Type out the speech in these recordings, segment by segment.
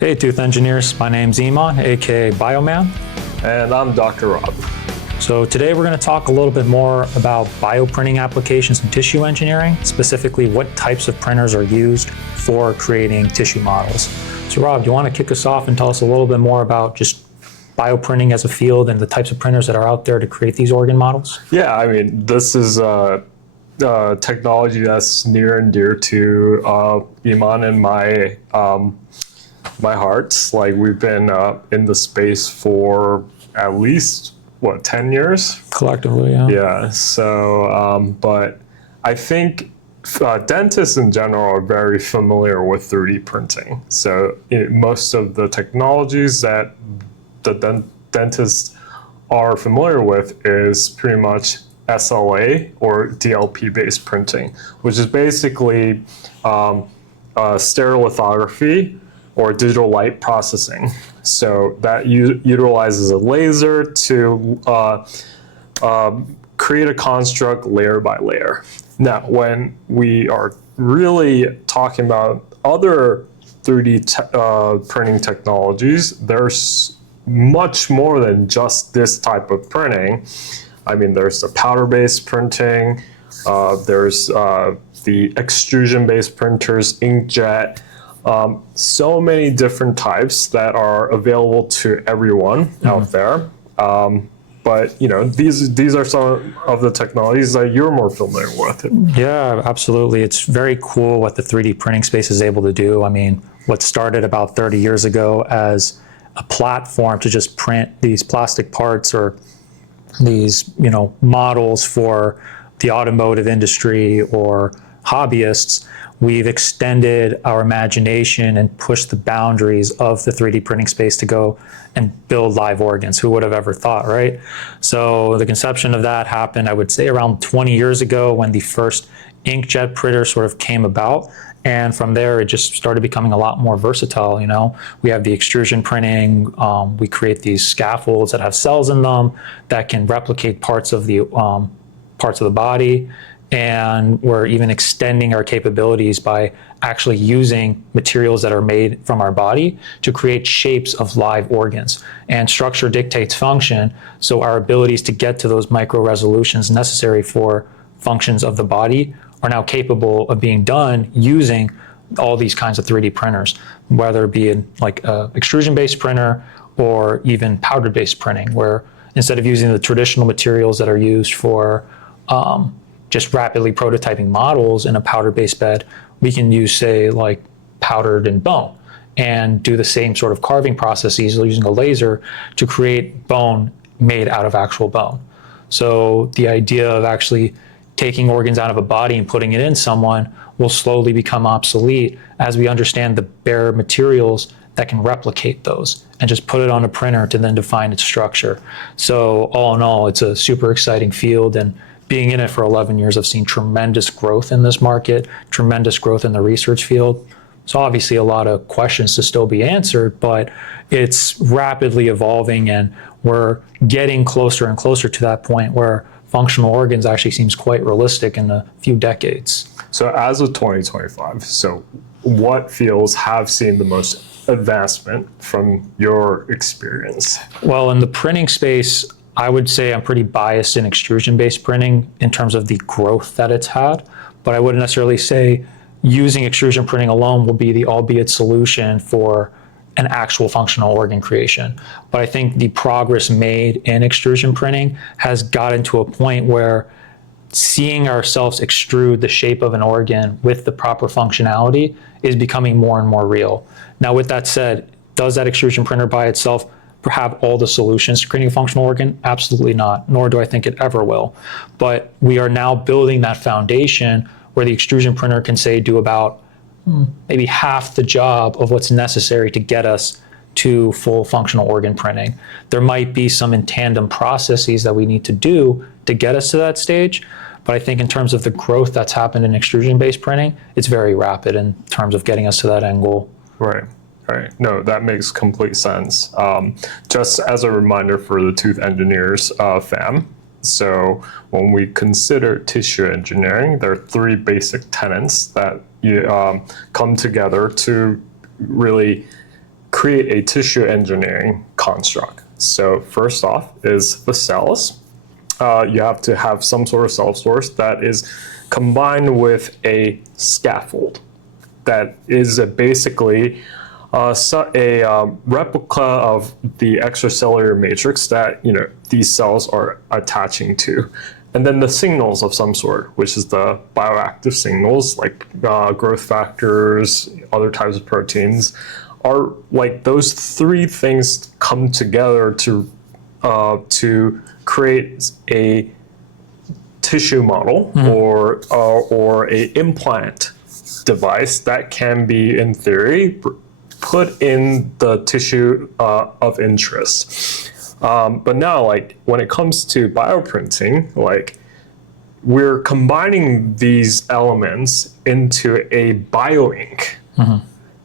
Hey Tooth Engineers, my name's Eman, aka Bioman. And I'm Dr. Rob. So today we're going to talk a little bit more about bioprinting applications in tissue engineering, specifically what types of printers are used for creating tissue models. So Rob, do you want to kick us off and tell us a little bit more about just bioprinting as a field and the types of printers that are out there to create these organ models? Yeah, I mean, this is technology that's near and dear to Eman and my heart. Like, we've been in the space for at least 10 years Collectively, yeah. Yeah. So, but I think dentists in general are very familiar with 3D printing. So most of the technologies that the dentists are familiar with is pretty much SLA or DLP-based printing, which is basically stereolithography or digital light processing. So that utilizes a laser to create a construct layer by layer. Now, when we are really talking about other 3D printing technologies, there's much more than just this type of printing. I mean, there's the powder-based printing, there's the extrusion-based printers, inkjet, so many different types that are available to everyone out there. But these are some of the technologies that you're more familiar with. Yeah, absolutely. It's very cool what the 3D printing space is able to do. I mean, what started about 30 years ago as a platform to just print these plastic parts or these, models for the automotive industry or hobbyists, we've extended our imagination and pushed the boundaries of the 3D printing space to go and build live organs. Who would have ever thought, right? So the conception of that happened, I would say, around 20 years ago when the first inkjet printer sort of came about. And from there, it just started becoming a lot more versatile. We have the extrusion printing. We create these scaffolds that have cells in them that can replicate parts of the body. And we're even extending our capabilities by actually using materials that are made from our body to create shapes of live organs. And structure dictates function, so our abilities to get to those micro resolutions necessary for functions of the body are now capable of being done using all these kinds of 3D printers, whether it be in like a extrusion-based printer or even powder-based printing, where instead of using the traditional materials that are used for just rapidly prototyping models in a powder-based bed, we can use, say, like powdered in bone and do the same sort of carving processes using a laser to create bone made out of actual bone. So the idea of actually taking organs out of a body and putting it in someone will slowly become obsolete as we understand the bare materials that can replicate those and just put it on a printer to then define its structure. So all in all, it's a super exciting field, and being in it for 11 years, I've seen tremendous growth in this market, tremendous growth in the research field. So obviously a lot of questions to still be answered, but it's rapidly evolving, and we're getting closer and closer to that point where functional organs actually seems quite realistic in a few decades. So as of 2025, so what fields have seen the most advancement from your experience? Well, in the printing space, I would say I'm pretty biased in extrusion-based printing in terms of the growth that it's had, but I wouldn't necessarily say using extrusion printing alone will be the albeit solution for an actual functional organ creation. But I think the progress made in extrusion printing has gotten to a point where seeing ourselves extrude the shape of an organ with the proper functionality is becoming more and more real. Now, with that said, does that extrusion printer by itself have all the solutions to creating a functional organ? Absolutely not, nor do I think it ever will. But we are now building that foundation where the extrusion printer can, say, do about maybe half the job of what's necessary to get us to full functional organ printing. There might be some in tandem processes that we need to do to get us to that stage, but I think in terms of the growth that's happened in extrusion-based printing, it's very rapid in terms of getting us to that end goal. Right. Right. No, that makes complete sense. Just as a reminder for the Tooth Engineers fam, so when we consider tissue engineering, there are three basic tenets that come together to really create a tissue engineering construct. So first off is the cells. You have to have some sort of cell source that is combined with a scaffold that is basically a replica of the extracellular matrix that these cells are attaching to. And then the signals of some sort, which is the bioactive signals like growth factors, other types of proteins, are like those three things come together to create a tissue model or a implant device that can be, in theory, put in the tissue of interest. But now, like when it comes to bioprinting, like we're combining these elements into a bioink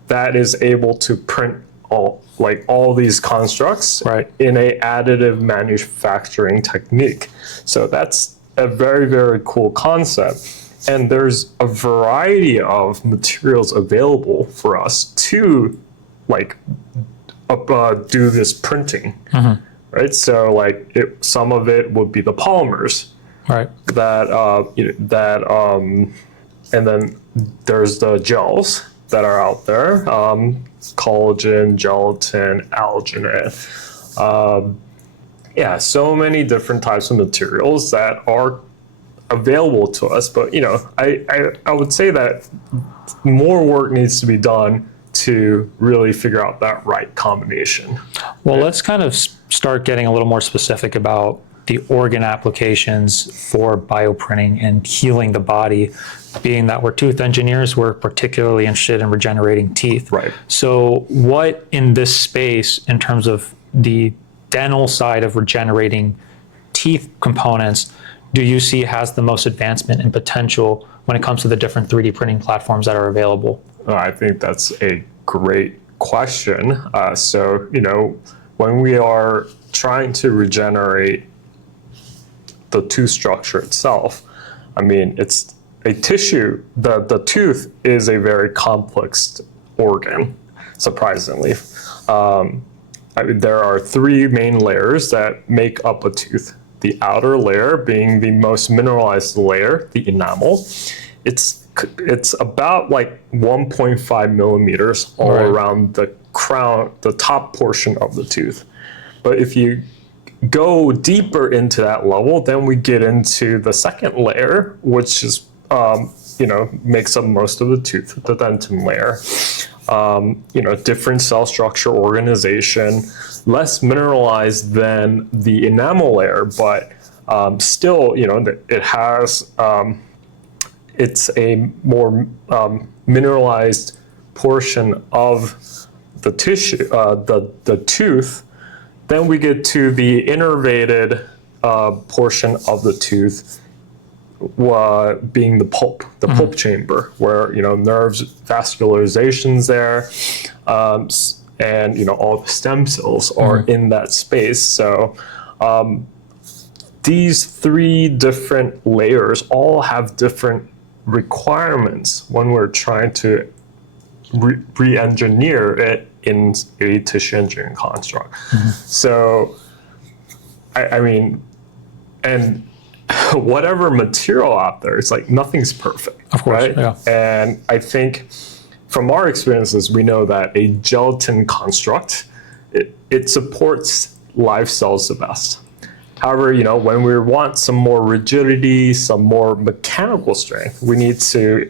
that is able to print all these constructs in a additive manufacturing technique. So that's a very, very cool concept. And there's a variety of materials available for us to do this printing, right? So some of it would be the polymers, right? And then there's the gels that are out there, collagen, gelatin, alginate. So many different types of materials that are available to us. But I would say that more work needs to be done to really figure out that right combination. Well, let's kind of start getting a little more specific about the organ applications for bioprinting and healing the body. Being that we're tooth engineers, we're particularly interested in regenerating teeth. Right. So what in this space, in terms of the dental side of regenerating teeth components, do you see has the most advancement and potential when it comes to the different 3D printing platforms that are available? I think that's a great question. So when we are trying to regenerate the tooth structure itself, I mean, it's a tissue. The tooth is a very complex organ, surprisingly. There are three main layers that make up a tooth. The outer layer being the most mineralized layer, the enamel. It's about 1.5 millimeters all around the crown, the top portion of the tooth. But if you go deeper into that level, then we get into the second layer, which is makes up most of the tooth, the dentin layer. Different cell structure organization, less mineralized than the enamel layer, but still, it has, it's a more mineralized portion of the tissue, the tooth. Then we get to the innervated portion of the tooth, being the pulp chamber, where nerves, vascularizations there, and all the stem cells are in that space. So these three different layers all have different requirements when we're trying to re-engineer it in a tissue engineering construct. So I mean, and whatever material out there, it's nothing's perfect. Of course, right? yeah. And I think from our experiences, we know that a gelatin construct, it supports live cells the best. However, when we want some more rigidity, some more mechanical strength, we need to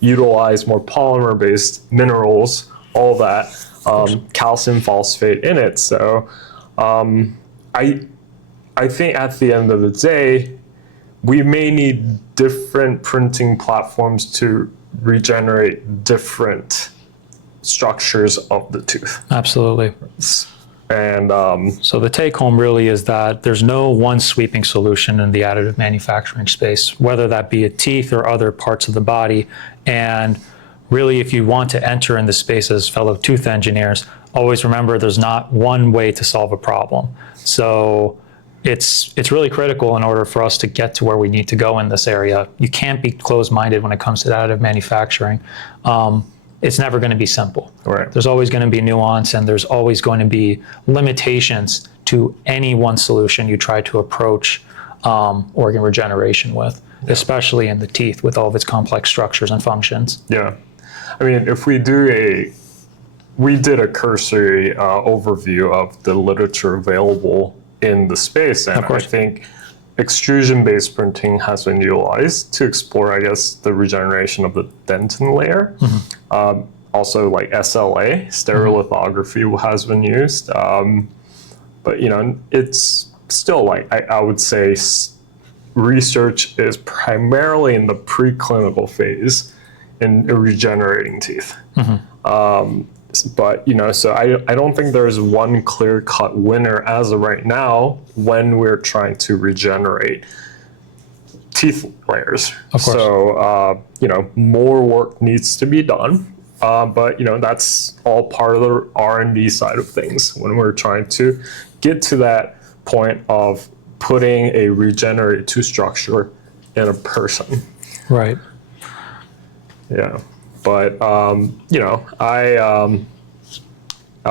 utilize more polymer-based minerals, all that, calcium phosphate in it. So I think at the end of the day, we may need different printing platforms to regenerate different structures of the tooth. Absolutely. And so the take home really is that there's no one sweeping solution in the additive manufacturing space, whether that be a teeth or other parts of the body. And really, if you want to enter in the space as fellow tooth engineers, always remember there's not one way to solve a problem. So it's really critical in order for us to get to where we need to go in this area. You can't be closed-minded when it comes to additive manufacturing. it's never going to be simple. Right. There's always going to be nuance, and there's always going to be limitations to any one solution you try to approach organ regeneration with, especially in the teeth with all of its complex structures and functions. Yeah. I mean, if we did a cursory overview of the literature available in the space, and I think extrusion-based printing has been utilized to explore, I guess, the regeneration of the dentin layer. Also, like SLA, stereolithography, has been used. But, you know, it's still like, I would say research is primarily in the preclinical phase in regenerating teeth. But, you know, so I don't think there's one clear-cut winner as of right now when we're trying to regenerate teeth layers. Of course. So, you know, more work needs to be done. But, you know, that's all part of the R&D side of things when we're trying to get to that point of putting a regenerated tooth structure in a person. Right. Yeah. But, you know, I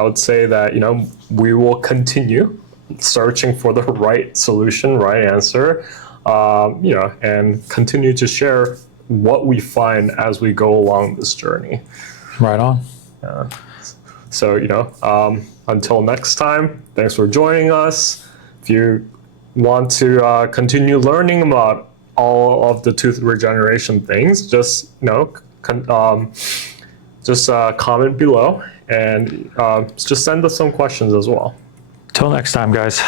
would say that, you know, we will continue searching for the right solution, right answer, you know, and continue to share what we find as we go along this journey. Right on. So, you know, until next time, thanks for joining us. If you want to continue learning about all of the tooth regeneration things, just, you know, comment below and just send us some questions as well. Till next time, guys.